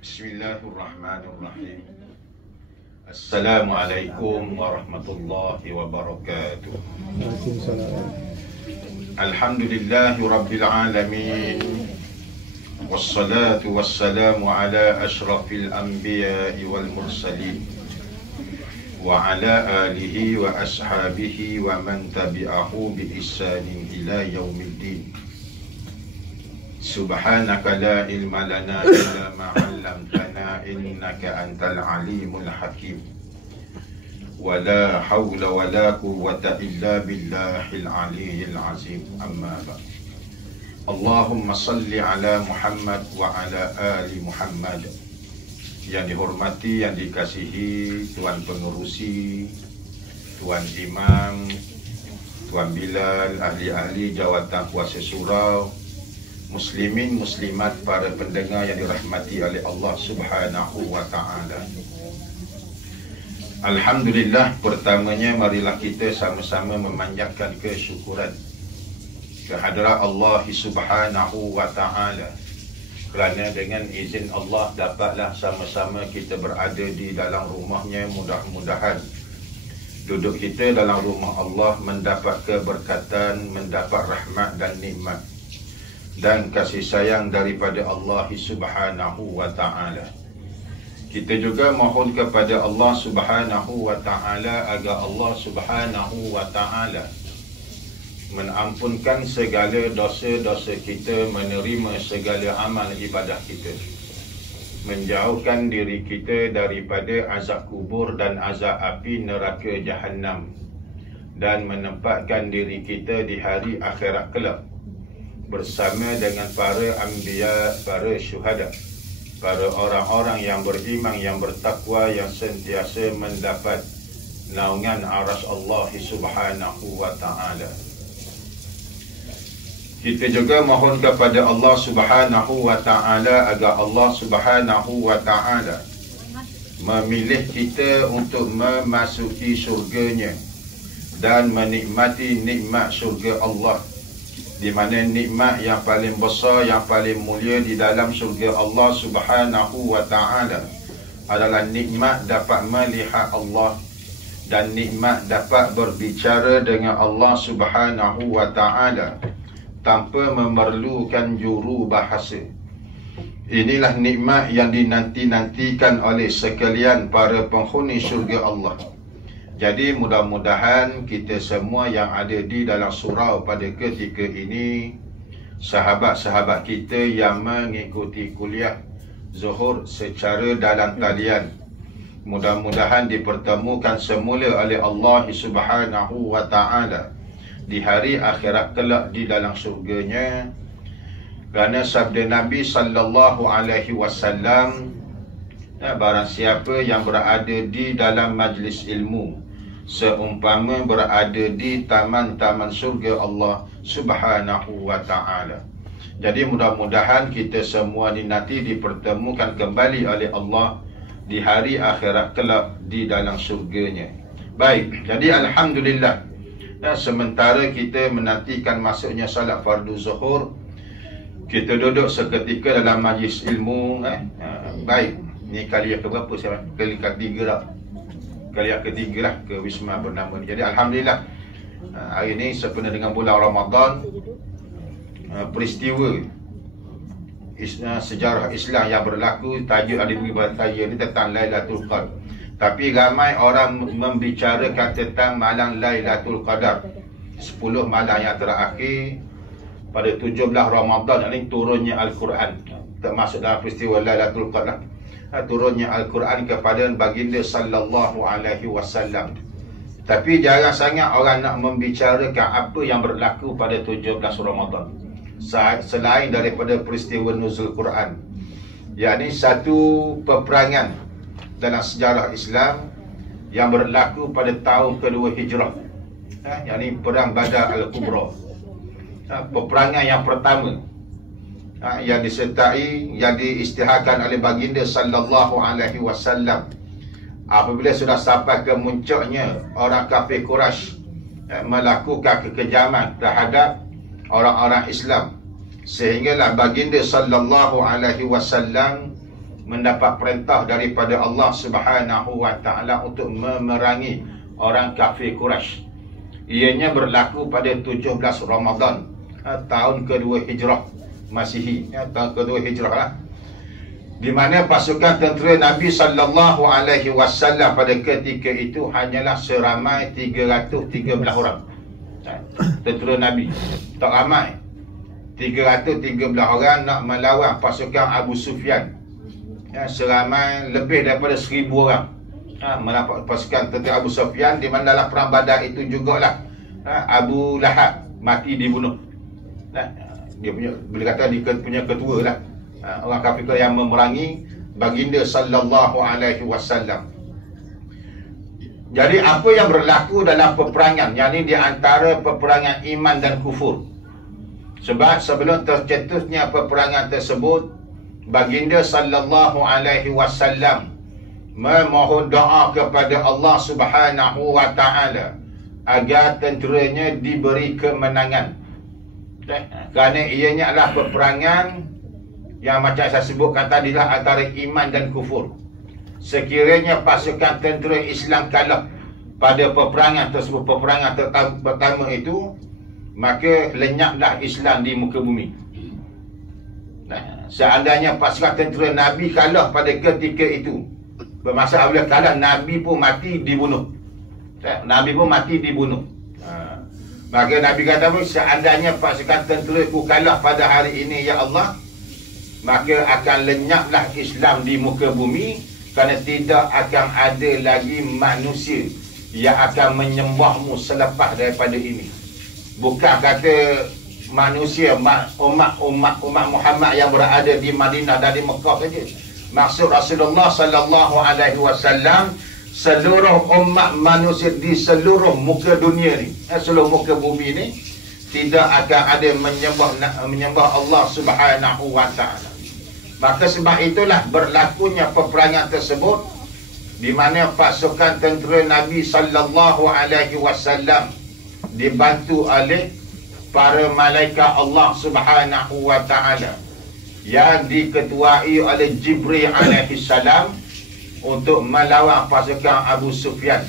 Bismillahirrahmanirrahim. Assalamualaikum warahmatullahi wabarakatuh. Alhamdulillahi rabbil alamin. Wassalatu wassalamu ala ashrafil anbiya'i wal mursalin wa ala alihi wa ashabihi wa man tabi'ahu bi ihsanin ila yaumiddin. Subhanaka la ilma lana illa ma 'allamtana innaka antal alimul hakim. Wa la hawla wa la quwwata illa billahil aliyyil azim. Amma ba'd. Allahumma salli ala Muhammad wa ala ali Muhammad. Yang dihormati, yang dikasihi Tuan Pengerusi, Tuan Imam, Tuan Bilal, ahli-ahli jawatan kuasa surau, muslimin, muslimat, para pendengar yang dirahmati oleh Allah Subhanahu wa ta'ala. Alhamdulillah, pertamanya marilah kita sama-sama memanjatkan kesyukuran kehadrat Allah Subhanahu wa ta'ala, kerana dengan izin Allah dapatlah sama-sama kita berada di dalam rumahnya. Mudah-mudahan duduk kita dalam rumah Allah mendapat keberkatan, mendapat rahmat dan nikmat dan kasih sayang daripada Allah Subhanahu wa ta'ala. Kita juga mohon kepada Allah Subhanahu wa ta'ala agar Allah Subhanahu wa ta'ala menampunkan segala dosa-dosa kita, menerima segala amal ibadah kita, menjauhkan diri kita daripada azab kubur dan azab api neraka Jahannam, dan menempatkan diri kita di hari akhirat kelak bersama dengan para anbiya, para syuhada, para orang-orang yang beriman, yang bertakwa, yang sentiasa mendapat naungan aras Allah Subhanahu wa ta'ala. Kita juga mohon kepada Allah Subhanahu wa ta'ala agar Allah Subhanahu wa ta'ala memilih kita untuk memasuki syurganya dan menikmati nikmat syurga Allah, di mana nikmat yang paling besar, yang paling mulia di dalam syurga Allah Subhanahu wa ta'ala adalah nikmat dapat melihat Allah dan nikmat dapat berbicara dengan Allah Subhanahu wa ta'ala tanpa memerlukan juru bahasa. Inilah nikmat yang dinanti-nantikan oleh sekalian para penghuni syurga Allah. Jadi mudah-mudahan kita semua yang ada di dalam surau pada ketika ini, sahabat-sahabat kita yang mengikuti kuliah Zuhur secara dalam talian, mudah-mudahan dipertemukan semula oleh Allah Subhanahu wa ta'ala di hari akhirat kelak di dalam syurganya. Kerana sabda Nabi sallallahu alaihi wasallam, barang siapa yang berada di dalam majlis ilmu seumpama berada di taman-taman syurga Allah Subhanahu wa ta'ala. Jadi mudah-mudahan kita semua ni nanti dipertemukan kembali oleh Allah di hari akhirat kelak di dalam syurganya. Baik, jadi alhamdulillah, sementara kita menantikan masuknya salat fardu zuhur, kita duduk seketika dalam majlis ilmu. Baik, ni kali yang keberapa saya? Kali ketiga lah. Kali yang ketiga lah ke Wisma bernama ni. Jadi alhamdulillah, hari ni sempena dengan bulan Ramadan, peristiwa sejarah Islam yang berlaku, tajuk yang diberi pada saya ni tentang Lailatul Qadar. Tapi ramai orang membicarakan tentang malam Lailatul Qadar, 10 malam yang terakhir pada 17 Ramadan ini turunnya Al-Quran, termasuk dalam peristiwa Lailatul Qadar, turunnya Al-Quran kepada baginda sallallahu alaihi wasallam. Tapi jarang sangat orang nak membicarakan apa yang berlaku pada 17 Ramadan selain daripada peristiwa nuzul Quran, yakni satu peperangan dalam sejarah Islam yang berlaku pada tahun kedua Hijrah, yakni perang Badar Al-Kubra. Peperangan yang pertama yang disertai, yang diisytiharkan oleh baginda sallallahu alaihi wasallam apabila sudah sampai ke muncaknya orang kafir Quraisy melakukan kekejaman terhadap orang-orang Islam, sehinggalah baginda sallallahu alaihi wasallam mendapat perintah daripada Allah Subhanahu wa taala untuk memerangi orang kafir Quraisy. Ianya berlaku pada 17 Ramadan tahun kedua Hijrah Masihi, tahun kedua Hijrah lah. Di mana pasukan tentera Nabi sallallahu alaihi wasallam pada ketika itu hanyalah seramai 313 orang. Tentera Nabi tak ramai. 313 orang nak melawan pasukan Abu Sufyan. Seramai lebih daripada 1000 orang. Melawan pasukan tentera Abu Sufyan, di mana dalam perang Badar itu jugalah Abu Lahab mati dibunuh. Dia punya, boleh kata dia punya ketua lah, orang kafir yang memerangi baginda sallallahu alaihi wasallam. Jadi apa yang berlaku dalam peperangan, yang ini di antara peperangan iman dan kufur. Sebab sebelum tercetusnya peperangan tersebut, baginda sallallahu alaihi wasallam memohon doa kepada Allah Subhanahu wa taala agar tenteranya diberi kemenangan. Kerana ianya adalah peperangan yang macam saya sebutkan tadi lah, antara iman dan kufur. Sekiranya pasukan tentera Islam kalah pada peperangan tersebut, peperangan pertama itu, maka lenyaplah Islam di muka bumi. Seandainya pasukan tentera Nabi kalah pada ketika itu, bermaksud apabila kalah, Nabi pun mati dibunuh. Nabi pun mati dibunuh. Maka Nabi kata pun, seandainya pasukan tentera ku kalah pada hari ini ya Allah, maka akan lenyaplah Islam di muka bumi, kerana tidak akan ada lagi manusia yang akan menyembahmu selepas daripada ini. Bukan kata manusia, umat Muhammad yang berada di Madinah dan di Mekah saja. Maksud Rasulullah sallallahu alaihi wasallam, seluruh umat manusia di seluruh muka dunia ni, seluruh muka bumi ni, tidak akan ada menyembah Allah Subhanahu wa taala. Maka sebab itulah berlakunya peperangan tersebut, di mana pasukan tentera Nabi sallallahu alaihi wasallam dibantu oleh para malaikat Allah Subhanahu wa taala yang diketuai oleh Jibril alaihi salam untuk melawan pasukan Abu Sufyan.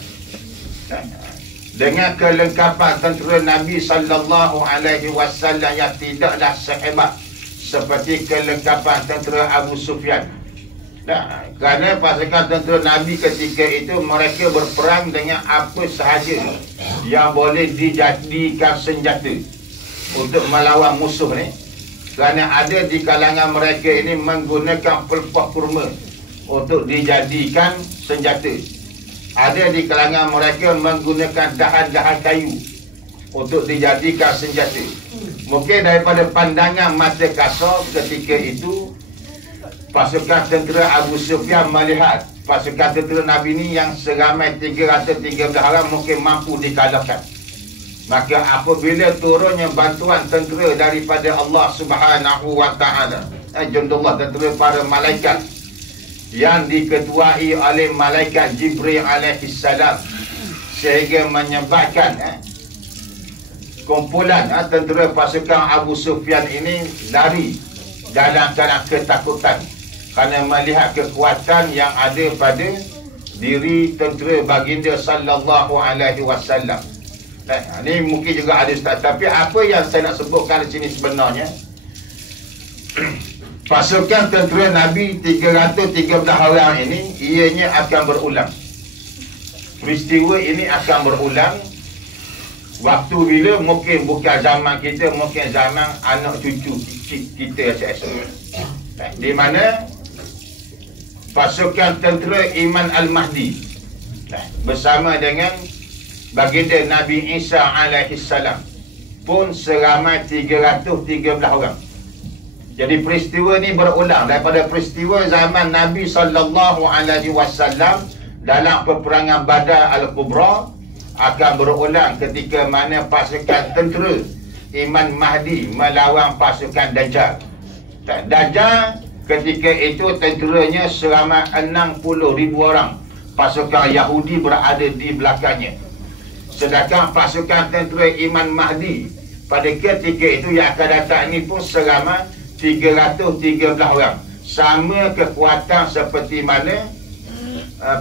Dengan kelengkapan tentera Nabi sallallahu alaihi wasallam yang tidaklah sehebat seperti kelengkapan tentera Abu Sufyan. Kerana pasukan tentera Nabi ketika itu, mereka berperang dengan apa sahaja yang boleh dijadikan senjata untuk melawan musuh ni. Kerana ada di kalangan mereka ini menggunakan pelepah kurma untuk dijadikan senjata. Ada di kalangan mereka menggunakan dahan-dahan kayu untuk dijadikan senjata. Mungkin daripada pandangan mata kasar ketika itu, pasukan tentera Abu Sufyan melihat pasukan tentera Nabi ni yang seramai 313 orang mungkin mampu dikalahkan. Maka apabila turunnya bantuan tentera daripada Allah Subhanahu wa taala, jundullah, tentera para malaikat yang diketuai oleh malaikat Jibril alaihi salam, sehingga menyebabkan kumpulan tentera pasukan Abu Sufyan ini lari dalam keadaan ketakutan kerana melihat kekuatan yang ada pada diri tentera baginda sallallahu alaihi wasallam. Ini mungkin juga ada ustaz, tapi apa yang saya nak sebutkan di sini sebenarnya, pasukan tentera Nabi 313 orang ini, ianya akan berulang. Peristiwa ini akan berulang. Waktu bila mungkin bukan zaman kita, mungkin zaman anak cucu kita esok-esok. Di mana pasukan tentera Iman Al-Mahdi bersama dengan baginda Nabi Isa alaihi salam pun seramai 313 orang. Jadi peristiwa ni berulang daripada peristiwa zaman Nabi sallallahu alaihi wasallam dalam peperangan Badar Al-Kubra, akan berulang ketika mana pasukan tentera Iman Mahdi melawan pasukan Dajjal. Dajjal ketika itu tenteranya seramai 60,000 orang. Pasukan Yahudi berada di belakangnya. Sedangkan pasukan tentera Iman Mahdi pada ketika itu yang akan datang ini pun seramai 313 orang. sama kekuatan seperti mana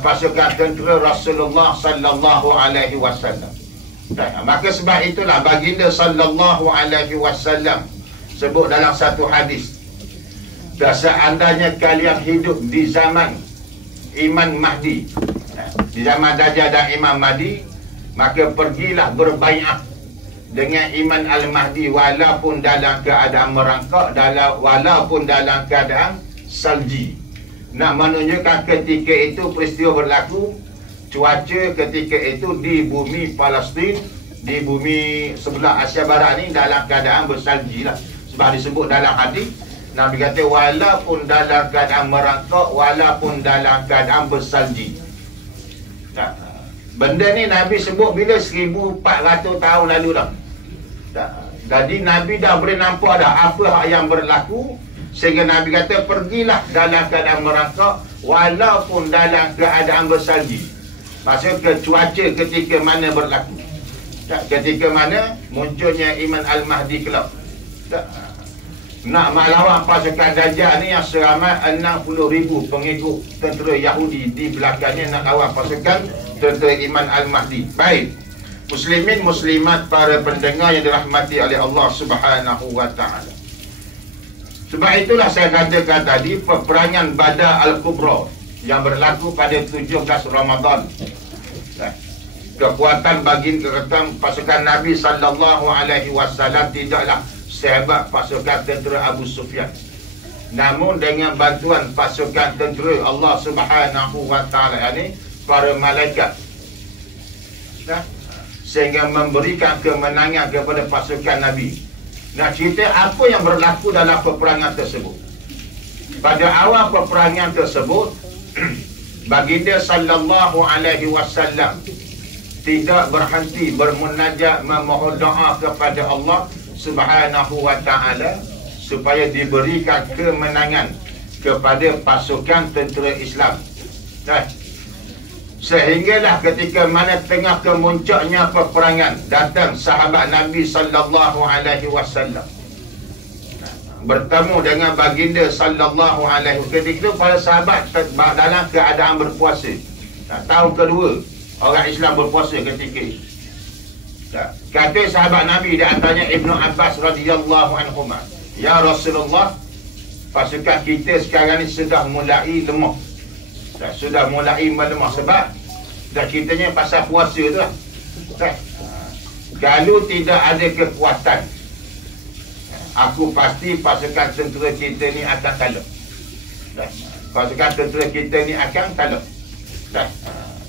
pasukan tentera Rasulullah sallallahu alaihi wasallam. Maka sebab itulah baginda sallallahu alaihi wasallam sebut dalam satu hadis, seandainya kalian hidup di zaman Imam Mahdi, di zaman Dajjal dan Imam Mahdi, maka pergilah berbaiat dengan Imam Al-Mahdi walaupun dalam keadaan merangkak, walaupun dalam keadaan salji. Nak menunjukkan ketika itu peristiwa berlaku, cuaca ketika itu di bumi Palestin, di bumi sebelah Asia Barat ni dalam keadaan bersalji lah. Sebab disebut dalam hadis, Nabi kata walaupun dalam keadaan merangkak, walaupun dalam keadaan bersalji. Nah, benda ni Nabi sebut bila 1400 tahun lalu dah. Jadi Nabi dah boleh nampak dah apa yang berlaku, sehingga Nabi kata pergilah dalam keadaan merangkak walaupun dalam keadaan bersalji. Maksud ke cuaca ketika mana berlaku, ketika mana munculnya Imam Al-Mahdi kelak. Nak melawan pasukan Dajjal ni yang seramai 60,000 pengikut tentera Yahudi di belakangnya nak lawan pasukan tentera Imam Al-Mahdi. Baik, muslimin muslimat para pendengar yang dirahmati oleh Allah Subhanahu wa taala. Sebab itulah saya katakan tadi peperangan Badar Al-Kubra yang berlaku pada 17 Ramadan. Kekuatan kekuatan pasukan Nabi sallallahu alaihi wasallam tidaklah sehebat pasukan tentera Abu Sufyan. Namun dengan bantuan pasukan tentera Allah Subhanahu wa taala, yakni para malaikat, sehingga memberikan kemenangan kepada pasukan Nabi. Nak cerita apa yang berlaku dalam peperangan tersebut. Pada awal peperangan tersebut, baginda sallallahu alaihi wasallam tidak berhenti bermunajat memohon doa kepada Allah Subhanahu wa taala supaya diberikan kemenangan kepada pasukan tentera Islam. Sehinggalah ketika mana tengah kemuncaknya peperangan, datang sahabat Nabi sallallahu alaihi wasallam bertemu dengan baginda sallallahu alaihi wasallam. Ketika itu para sahabat dalam keadaan berpuasa. Tahun kedua orang Islam berpuasa ketika itu. Kata sahabat Nabi, di antaranya Ibnu Abbas radhiyallahu anhu, ya Rasulullah, pasukan kita sekarang ni sudah mulai lemah, sudah mulai melemah. Sebab dah ceritanya pasal puasa tu lah. Kalau tidak ada kekuatan, aku pasti pasukan tentera kita ni akan kalah. Pasukan tentera kita ni akan kalah.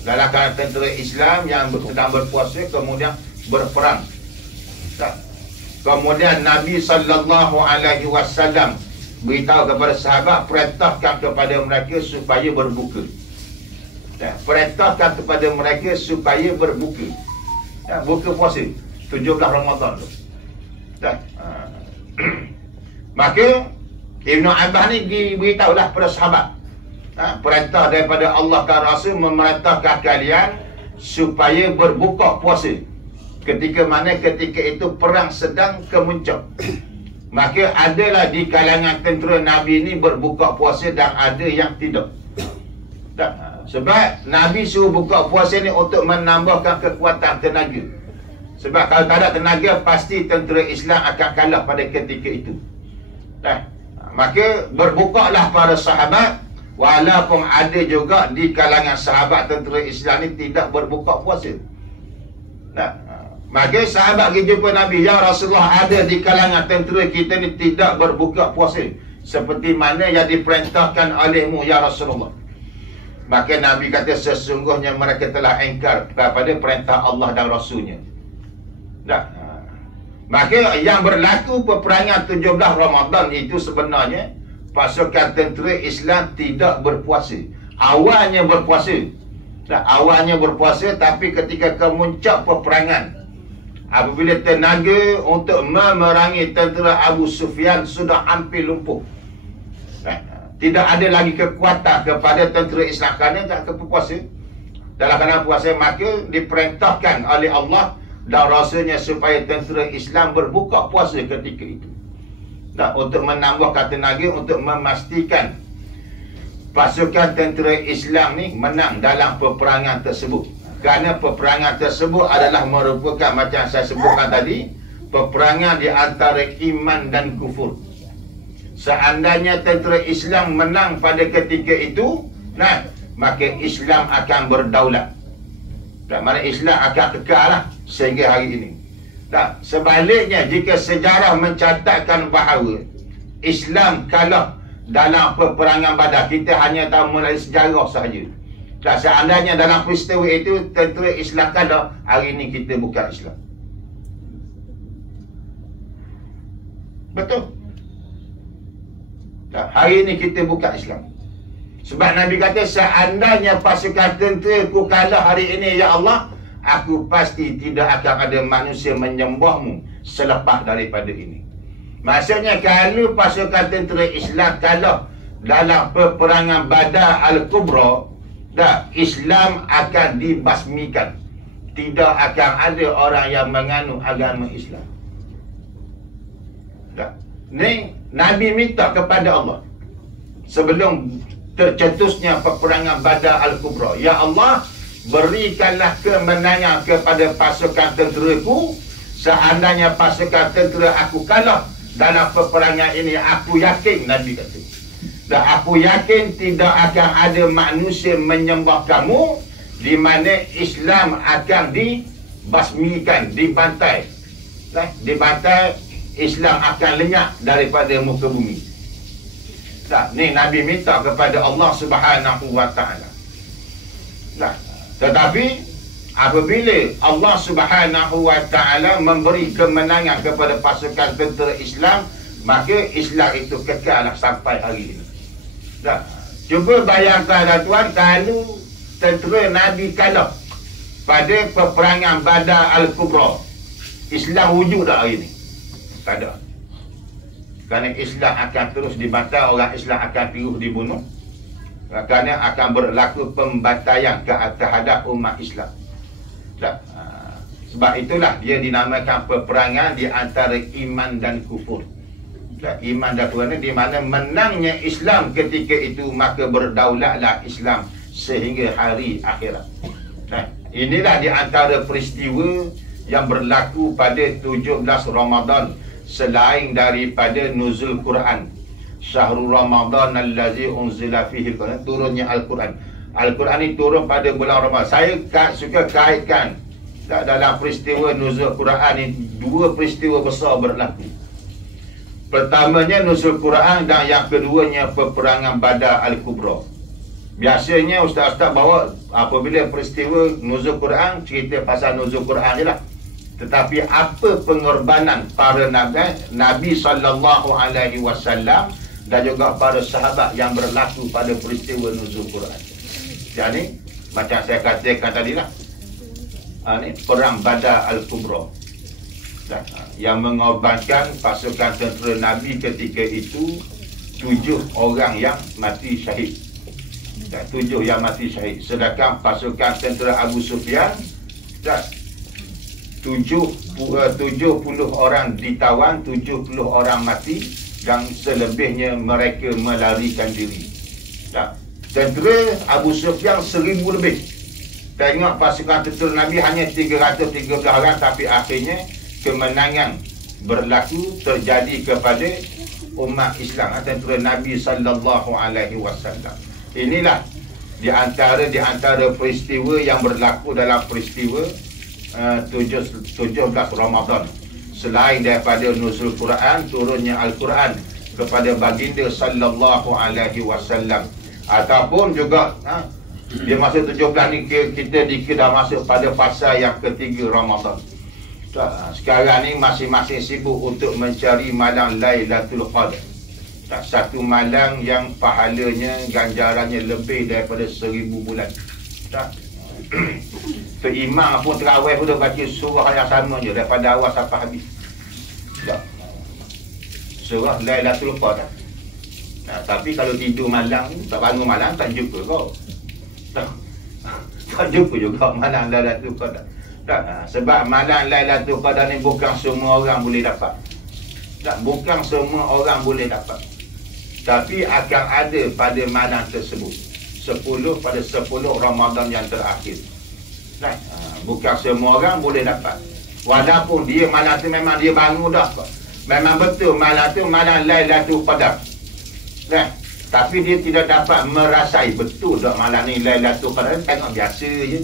Dalam keadaan tentera Islam yang sedang berpuasa kemudian berperang. Kemudian Nabi sallallahu alaihi wasallam beritahu kepada sahabat, perintahkan kepada mereka supaya berbuka. Perintahkan kepada mereka supaya berbuka. Buka puasa 17 Ramadan tu. Maka Ibnu Abbas ni diberitahulah pada sahabat, perintah daripada Allah dan Rasul memerintahkan kalian supaya berbuka puasa. Ketika mana ketika itu perang sedang kemuncak. Maka adalah di kalangan tentera Nabi ni berbuka puasa dan ada yang tidak. Sebab Nabi suruh buka puasa ni untuk menambahkan kekuatan tenaga. Sebab kalau tak ada tenaga, pasti tentera Islam akan kalah pada ketika itu. Maka berbukalah para sahabat, walaupun ada juga di kalangan sahabat tentera Islam ni tidak berbuka puasa. Maka sahabat pergi jumpa Nabi, ya Rasulullah, ada di kalangan tentera kita ni tidak berbuka puasa seperti mana yang diperintahkan olehmu ya Rasulullah. Maka Nabi kata, sesungguhnya mereka telah engkar kepada perintah Allah dan Rasulnya. Maka yang berlaku peperangan 17 Ramadan itu sebenarnya pasukan tentera Islam tidak berpuasa. Awalnya berpuasa. Awalnya berpuasa, tapi ketika kemuncak peperangan, apabila tenaga untuk memerangi tentera Abu Sufyan sudah hampir lumpuh, tidak ada lagi kekuatan kepada tentera Islam kerana tak berpuasa. Dalam keadaan puasa, maka diperintahkan oleh Allah dan Rasulnya supaya tentera Islam berbuka puasa ketika itu. Untuk menambahkan tenaga, untuk memastikan pasukan tentera Islam ni menang dalam peperangan tersebut. Kerana peperangan tersebut adalah merupakan macam saya sebutkan tadi, peperangan di antara iman dan kufur. Seandainya tentera Islam menang pada ketika itu, nah, maka Islam akan berdaulat. Dan mana Islam akan kekal lah sehingga hari ini. Dan sebaliknya, jika sejarah mencatatkan bahawa Islam kalah dalam peperangan Badar, kita hanya tahu melalui sejarah sahaja. Dan seandainya dalam peristiwa itu tentera Islam kalah, hari ini kita bukan Islam. Betul? Dan hari ini kita bukan Islam. Sebab Nabi kata, seandainya pasukan tentera ku kalah hari ini, ya Allah, aku pasti tidak akan ada manusia menyembahmu selepas daripada ini. Maksudnya, kalau pasukan tentera Islam kalah dalam peperangan Badar Al-Kubra, Islam akan dibasmikan. Tidak akan ada orang yang menganut agama Islam. Ni Nabi minta kepada Allah sebelum tercetusnya peperangan Badar Al-Kubra, ya Allah, berikanlah kemenangan kepada pasukan tenteraku. Seandainya pasukan tentera aku kalah dalam peperangan ini, aku yakin, Nabi kata, dan aku yakin tidak akan ada manusia menyembah kamu, di mana Islam akan dibasmikan, dibantai. Dibantai, Islam akan lenyap daripada muka bumi. Ni Nabi minta kepada Allah Subhanahu wa Ta'ala. Tetapi apabila Allah Subhanahu wa Ta'ala memberi kemenangan kepada pasukan tentera Islam, maka Islam itu kekal sampai hari ini. Cuba bayangkan tuan, kalau tentera Nabi kalah pada peperangan Badar Al-Kubra, Islam wujud tak hari ini? Tak ada. Kerana Islam akan terus dibantai, orang Islam akan terus dibunuh. Kerana akan berlaku pembantaian terhadap umat Islam. Sebab itulah dia dinamakan peperangan di antara iman dan kufur. Iman dan kufur di mana menangnya Islam ketika itu, maka berdaulatlah Islam sehingga hari akhirat. Inilah di antara peristiwa yang berlaku pada 17 Ramadan, selain daripada nuzul Quran. Syahrul Ramadan allazi unzila fihi al-Quran, turunnya Al-Quran. Al-Quran ini turun pada bulan Ramadan. Saya suka kaitkan dalam peristiwa nuzul Quran ini, dua peristiwa besar berlaku. Pertamanya nuzul Quran, dan yang keduanya peperangan Badar Al-Kubra. Biasanya ustaz-ustaz bawa apabila peristiwa nuzul Quran, cerita pasal nuzul Quran je lah. Tetapi apa pengorbanan para Nabi SAW dan juga para sahabat yang berlaku pada peristiwa nuzul Quran. Jadi macam saya katakan tadi lah, ni perang Badar Al-Kubra, yang mengorbankan pasukan tentera Nabi ketika itu 7 orang yang mati syahid. 7 yang mati syahid. Sedangkan pasukan tentera Abu Sufyan 70 orang ditawan, 70 orang mati, dan selebihnya mereka melarikan diri. Tentera Abu Sufyan 1000 lebih. Tengok pasukan tentera Nabi hanya 313 orang, tapi akhirnya kemenangan berlaku terjadi kepada umat Islam, tentera Nabi SAW. Inilah di antara peristiwa yang berlaku dalam peristiwa 17 Ramadan. Selain daripada nuzul Quran, turunnya Al-Quran kepada baginda sallallahu alaihi wasallam, ataupun juga dia masa 17 ni kita dah masuk pada fasa yang ketiga Ramadan. Sekarang ni masing-masing sibuk untuk mencari malam Lailatul Qadar. Satu malam yang pahalanya, ganjarannya lebih daripada 1000 bulan. Imam pun terawih pun dia baca surah yang sama je daripada awal sampai habis. Surah Lailatul Qadar. Tapi kalau tidur malam, tak bangun malam, tak jumpa kau. Tak jumpa juga malam Lailatul Qadar. Sebab malam Lailatul Qadar ni bukan semua orang boleh dapat. Bukan semua orang boleh dapat. Tapi akan ada pada malam tersebut 10 pada 10 Ramadan yang terakhir. Nah, bukan semua orang boleh dapat. Walaupun dia malam tu memang dia bangun dah. Memang betul malam tu malam Lailatul Qadar. Nah, tapi dia tidak dapat merasai betul dak malam ni Lailatul Qadar. Tengok biasa je.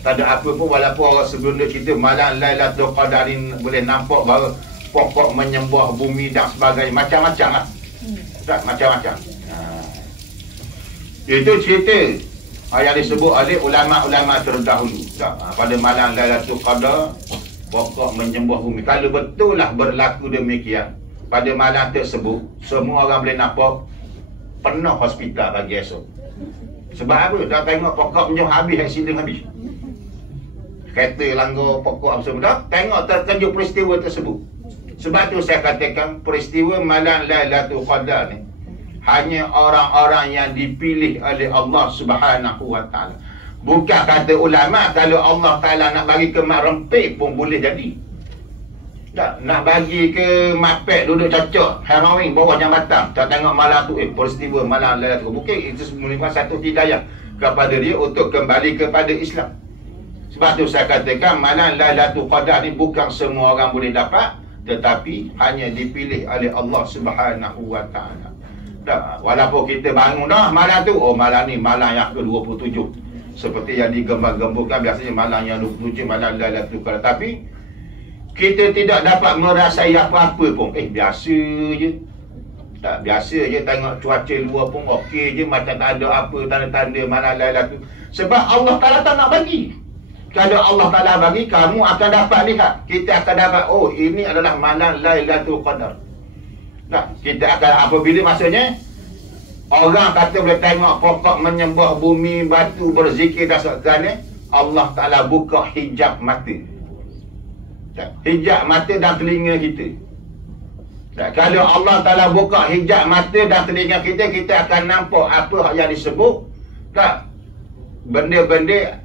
Tak ada apa pun, walaupun orang sebelum dia cerita malam Lailatul Qadar ni boleh nampak bahawa pokok menyembah bumi dan sebagainya. Macam-macam lah. Tak, macam-macam. Itu cerita yang disebut oleh ulama-ulama terdahulu. Tak, pada malam Lailatul Qadar pokok menyembah bumi. Kalau betul lah berlaku demikian, pada malam tersebut semua orang boleh nampak penuh hospital pagi esok. Sebab apa? Dah tengok pokok menyembah habis, aksiden habis. Kereta langgar pokok apa semua. Dah tengok terkejut peristiwa tersebut. Sebab tu saya katakan peristiwa malam Lailatul Qadar ni hanya orang-orang yang dipilih oleh Allah Subhanahu wa taala. Bukan kata ulama kalau Allah Taala nak bagi ke mak rempit pun boleh jadi. Tak nak bagi ke mapek duduk cocok heroin bawah jambatan. Tak tengok malam tu peristiwa malam Lailatul. Mungkin itu merupakan satu hidayah kepada dia untuk kembali kepada Islam. Sebab tu saya katakan malam Lailatul Qadar ni bukan semua orang boleh dapat, tetapi hanya dipilih oleh Allah Subhanahu wa taala. Walaupun kita bangun dah malam tu, oh malam ni malam yang ke-27. Seperti yang digembar-gemburkan biasanya malam yang 27 malam Lailatul Qadar. Tapi kita tidak dapat merasai apa-apa pun. Biasa je. Tak, biasa je tengok cuaca luar pun okey je, macam tak ada apa tanda-tanda malam Lailatul. Sebab Allah Taala tak nak bagi. Kalau Allah Taala bagi, kamu akan dapat lihat. Kita akan dapat, oh ini adalah malam Lailatul Qadar. Nah, kita akan apabila maksudnya orang kata boleh tengok pokok menyembah bumi, batu berzikir dan sebagainya, Allah Taala buka hijab mata. Hijab mata dan telinga kita. Kalau Allah Taala buka hijab mata dan telinga kita, kita akan nampak apa yang disebut tak benda-benda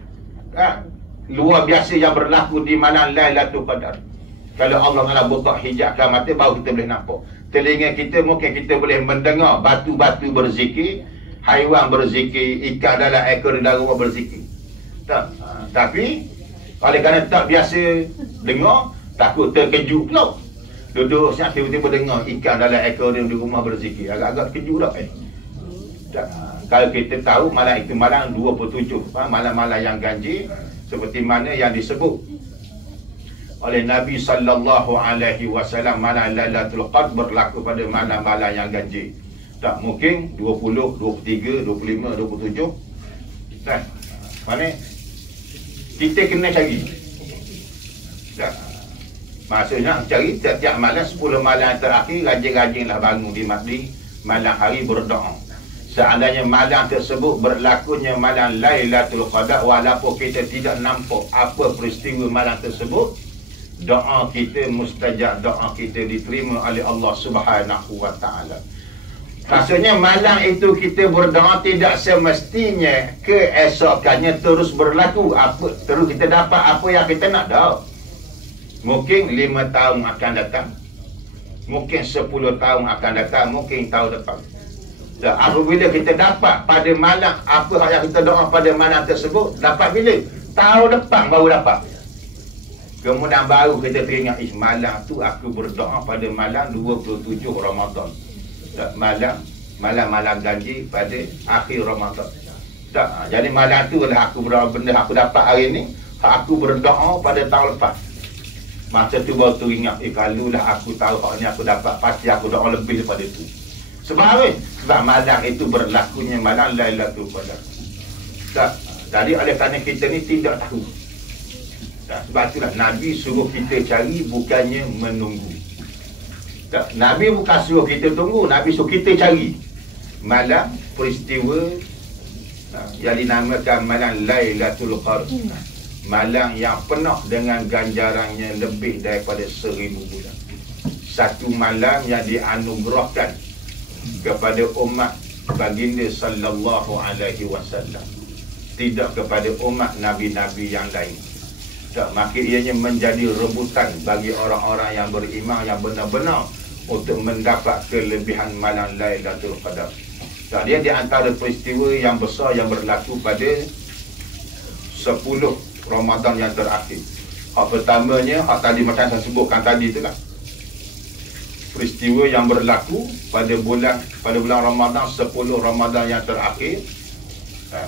luar biasa yang berlaku di malam Lailatul Qadar. Kalau Allah Taala buka hijabkan mata, baru kita boleh nampak. Telinga kita mungkin kita boleh mendengar batu-batu berzikir, haiwan berzikir, ikan dalam ekor darah berzikir. Tak. Tapi oleh kerana tak biasa dengar, takut terkejut pula. Duduk siap tiba-tiba dengar ikan dalam ekor dia di rumah berzikir. Agak-agak terkejut dah. Tak. Kalau kita tahu malam itu malam 27, malam-malam yang ganjil, seperti mana yang disebut oleh Nabi sallallahu alaihi wasallam, malam Lailatul Qadar berlaku pada malam-malam yang ganjil. Tak mungkin 20, 23, 25, 27. Kan? Mana? Kita kena cari. Tak. Maksudnya cari setiap malam 10 malam terakhir, rajin-rajinlah bangun di masjid malam hari berdoa. Seandainya malam tersebut berlakunya malam Lailatul Qadar, walaupun kita tidak nampak apa peristiwa malam tersebut, doa kita mustajab, doa kita diterima oleh Allah Subhanahu wa taala. Maksudnya malam itu kita berdoa tidak semestinya keesokannya terus berlaku apa, terus kita dapat apa yang kita nak dah. Mungkin 5 tahun akan datang, mungkin 10 tahun akan datang, mungkin tahun depan. Dan apabila kita dapat pada malam apa yang kita doa pada malam tersebut, dapat bila? Tahun depan baru dapat. Kemudian baru kita teringat, malam tu aku berdoa pada malam 27 Ramadan. Malam-malam ganjil pada akhir Ramadan. Tak, jadi malam tu lah aku berdoa, benda aku dapat hari ni, aku berdoa pada tahun lepas. Masa tu baru teringat, kalau lah aku tahu hari ni aku dapat, pasti aku doa lebih daripada itu. Sebab apa? Sebab malam itu berlakunya malam Lailatul Qadar. Tak, jadi oleh kerana kita ni tidak tahu. Tak, sebab itulah Nabi suruh kita cari, bukannya menunggu. Tak, Nabi bukan suruh kita tunggu, Nabi suruh kita cari malam peristiwa yang dinamakan malam Lailatul Qadar. Malam yang penuh dengan ganjarannya lebih daripada 1000 bulan. Satu malam yang dianugerahkan kepada umat baginda sallallahu alaihi wasallam, tidak kepada umat nabi-nabi yang lain. Tak, maka ianya menjadi rebutan bagi orang-orang yang beriman, yang benar-benar untuk mendapat kelebihan malam Lailatul Qadar. Dia di antara peristiwa yang besar yang berlaku pada 10 Ramadan yang terakhir. Hak pertamanya, hak tadi macam saya sebutkan tadi itulah. Peristiwa yang berlaku pada bulan Ramadan, 10 Ramadan yang terakhir.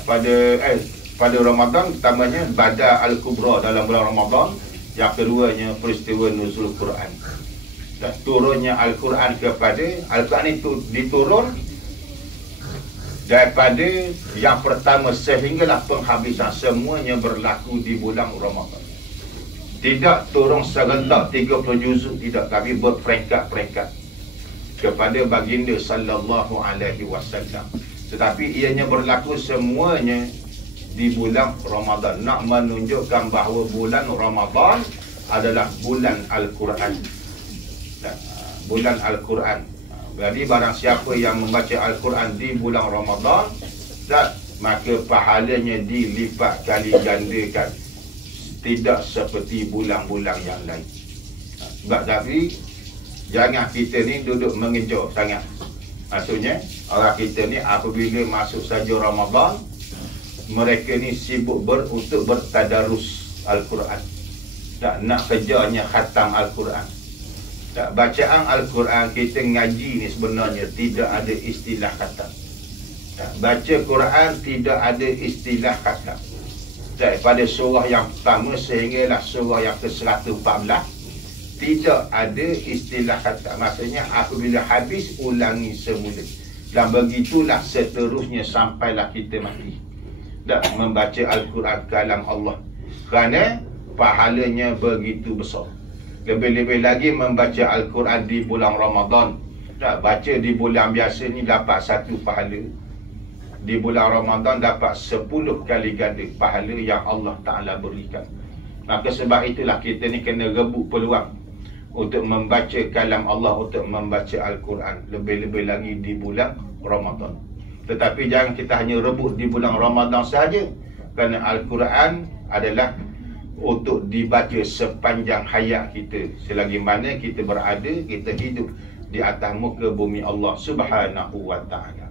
Pada Ramadan pertamanya Badar Al-Kubra dalam bulan Ramadan. Yang keduanya peristiwa nuzul Quran. Dan turunnya Al-Quran Al-Quran itu diturun daripada yang pertama sehinggalah penghabisan, semuanya berlaku di bulan Ramadan. Tidak turun serentak 30 juzuk, tidak, tapi berperingkat-peringkat kepada baginda sallallahu alaihi wasallam. Tetapi ianya berlaku semuanya di bulan Ramadan, nak menunjukkan bahawa bulan Ramadan adalah bulan Al-Quran. Bulan Al-Quran. Jadi barang siapa yang membaca Al-Quran di bulan Ramadan, maka pahalanya dilipat kali gandakan, tidak seperti bulan-bulan yang lain. Sebab tapi jangan kita ni duduk mengejar sangat. Maksudnya orang kita ni apabila masuk saja Ramadan, mereka ni sibuk untuk bertadarus Al-Quran. Nak kejarnya khatam Al-Quran. Bacaan Al-Quran kita ngaji ni sebenarnya tidak ada istilah khatam. Baca Quran tidak ada istilah khatam. Daripada surah yang pertama sehinggalah surah yang ke-114 tidak ada istilah khatam. Maksudnya apabila habis ulangi semula. Dan begitulah seterusnya sampailah kita mati. Membaca Al-Quran kalam Allah. Kerana pahalanya begitu besar. Lebih-lebih lagi membaca Al-Quran di bulan Ramadan. Baca di bulan biasa ni dapat 1 pahala. Di bulan Ramadan dapat 10 kali ganda pahala yang Allah Ta'ala berikan. Maka sebab itulah kita ni kena rebut peluang untuk membaca kalam Allah, untuk membaca Al-Quran. Lebih-lebih lagi di bulan Ramadan. Tetapi jangan kita hanya rebut di bulan Ramadan sahaja. Kerana Al-Quran adalah untuk dibaca sepanjang hayat kita, selagi mana kita berada, kita hidup di atas muka bumi Allah Subhanahu wa ta'ala.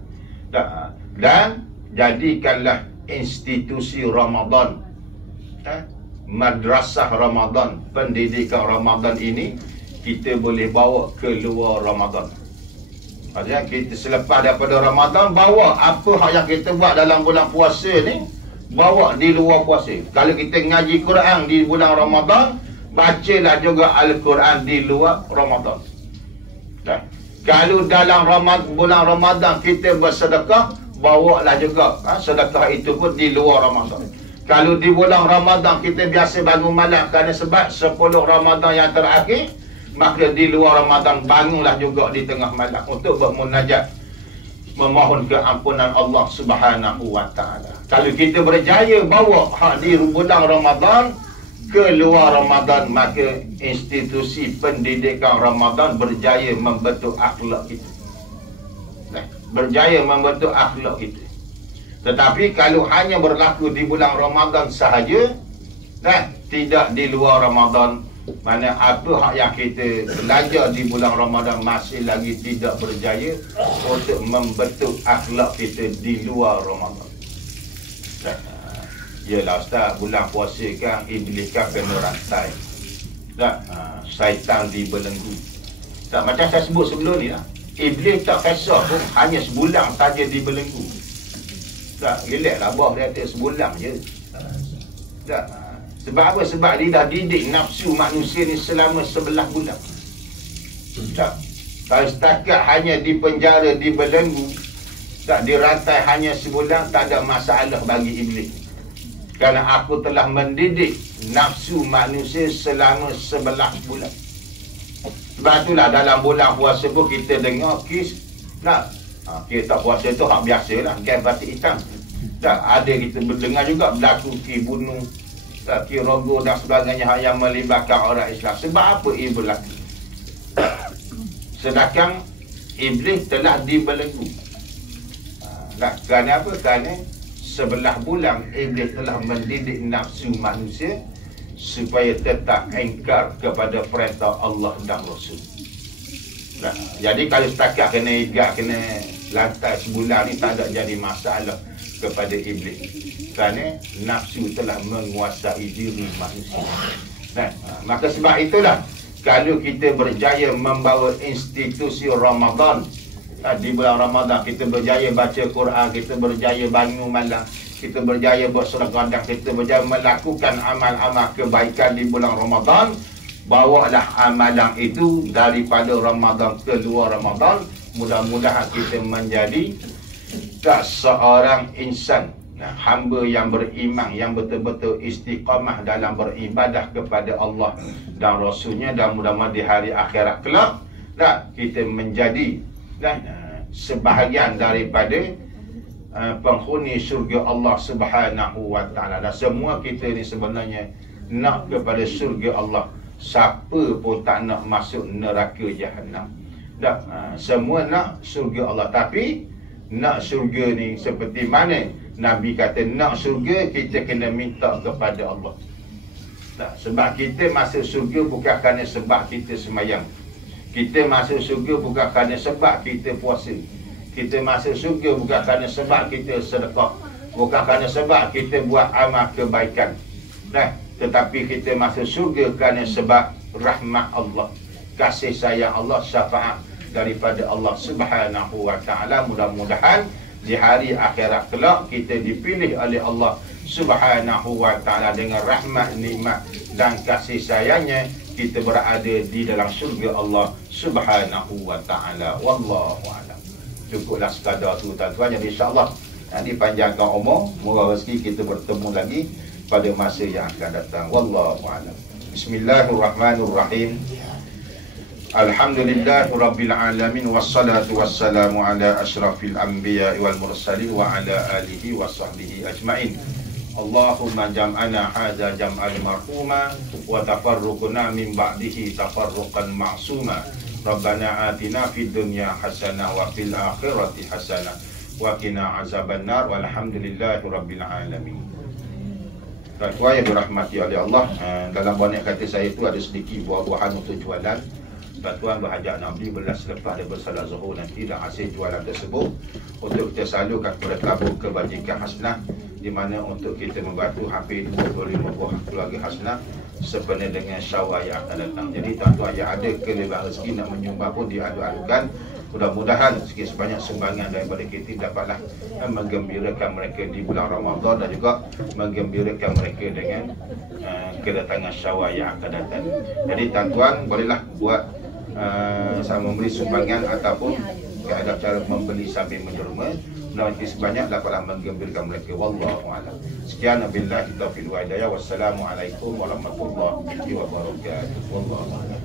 Dan jadikanlah institusi Ramadan, madrasah Ramadan, pendidikan Ramadan ini kita boleh bawa ke luar Ramadan. Maksudnya kita selepas daripada Ramadan, bawa apa yang kita buat dalam bulan puasa ni, bawa di luar puasa. Kalau kita ngaji Quran di bulan Ramadan, bacalah juga Al-Quran di luar Ramadan. Kalau dalam bulan Ramadan kita bersedekah, bawalah juga sedekah itu pun di luar Ramadan. Kalau di bulan Ramadan kita biasa bangun malam kerana sebab 10 Ramadan yang terakhir, maka di luar Ramadan bangunlah juga di tengah malam untuk bermunajat, memohon keampunan Allah Subhanahu wa ta'ala. Kalau kita berjaya bawa di bulan Ramadan ke luar Ramadan, maka institusi pendidikan Ramadan berjaya membentuk akhlak kita. Berjaya membentuk akhlak kita. Tetapi kalau hanya berlaku di bulan Ramadan sahaja, tidak di luar Ramadan, mana apa yang kita belajar di bulan Ramadan masih lagi tidak berjaya untuk membentuk akhlak kita di luar Ramadan. Yelah Ustaz, bulan puasa kan iblis kan kena rantai. Syaitan dibelenggu. Macam saya sebut sebelum ni lah. Iblis tak kisah pun hanya sebulan saja dibelenggu. Relax lah bawah dia kata sebulan je. Sebab apa? Sebab dia dah didik nafsu manusia ni selama 11 bulan. Kalau setakat hanya dipenjara, dibelenggu, dirantai hanya sebulan, tak ada masalah bagi iblis. Kerana aku telah mendidik nafsu manusia selama 11 bulan. Sebab itulah dalam bulan puasa pun kita dengar kes. Kita puasa tu hak biasa lah, game batik hitam. Ada kita mendengar juga berlaku ki bunuh, ki rogo dan sebagainya yang melibatkan orang Islam. Sebab apa ia berlaku? Sedangkan iblis telah dibelenggu. Kerana apa? Kerana 11 bulan iblis telah mendidik nafsu manusia supaya tetap engkar kepada perintah Allah dan Rasul. Nah, jadi kalau setakat kena igak, kena lantai sebulan ni tak ada jadi masalah kepada iblis. Kerana nafsu telah menguasai diri manusia. Nah, maka sebab itulah kalau kita berjaya membawa institusi Ramadan, di bulan Ramadan kita berjaya baca Quran, kita berjaya bangun malam, kita berjaya bersedekah, kita berjaya melakukan amal-amal kebaikan di bulan Ramadan, bawalah amalan itu daripada Ramadan ke luar Ramadan. Mudah-mudahan kita menjadi seorang insan, hamba yang beriman, yang betul-betul istiqamah dalam beribadah kepada Allah dan Rasulnya, dan mudah-mudahan di hari akhirat kelak kita menjadi sebahagian daripada penghuni syurga Allah Subhanahu wa taala. Dan semua kita ni sebenarnya nak kepada syurga Allah. Siapa pun tak nak masuk neraka jahanam. Semua nak syurga Allah. Tapi nak syurga ni seperti mana Nabi kata, nak syurga kita kena minta kepada Allah. Sebab kita masuk syurga bukan kerana sebab kita semayang. Kita masuk syurga bukan kerana sebab kita puasa. Kita masuk syurga bukan kerana sebab kita sedekah, bukan kerana sebab kita buat amal kebaikan. Tetapi kita masuk syurga kerana sebab rahmat Allah, kasih sayang Allah, syafaat daripada Allah Subhanahu wa taala. Mudah-mudahan di hari akhirat kelak kita dipilih oleh Allah Subhanahu wa taala dengan rahmat, nikmat dan kasih sayangnya. Kita berada di dalam syurga Allah Subhanahu wa taala. Wallahu a'lam. Cukuplah sekadar tu tuan-tuan. Jadi insya-Allah dipanjangkan umur, murah rezeki, kita bertemu lagi pada masa yang akan datang. Wallahu a'lam. Bismillahirrahmanirrahim. Alhamdulillahirabbil alamin, wassalatu wassalamu ala asyrafil anbiya'i wal mursalin wa ala alihi wa sahbihi ajmain. Allahumma jam'ana hadza jam'al marhuma wa tafarruqna min ba'dihi tafarruqan ma'suma. Rabbana atina fid dunya hasanah wa fil akhirati hasanah wa qina azabannar. Walhamdulillahirabbil alamin. Tuan-tuan yang dirahmati oleh Allah, dalam banyak kata saya tu ada sedikit buah-buahan untuk jualan. Tuan-tuan berhajat nak beli belas selepas daripada salat zuhur nanti, dan hasil jualan tersebut untuk kita salurkan kepada tabung kebajikan Hasanah, di mana untuk kita membantu hampir 25 buah keluarga Hasanah sempena dengan Syawal yang akan datang. Jadi tuan-tuan yang ada kelebihan rezeki nak menyumbang pun diadu-adukan. Mudah-mudahan sikit sebanyak sumbangan daripada kita dapatlah menggembirakan mereka di bulan Ramadan, dan juga menggembirakan mereka dengan kedatangan Syawal yang akan datang. Jadi tuan-tuan bolehlah buat sama memberi sumbangan ataupun ada cara membeli sambil menderma. Mudah-mudahan sebanyak dapatlah menggembirakan mereka. Wallahu a'lam. Sekian, billahi taufiq wal hidayah. Wassalamualaikum warahmatullahi wabarakatuh. Wallahu a'lam.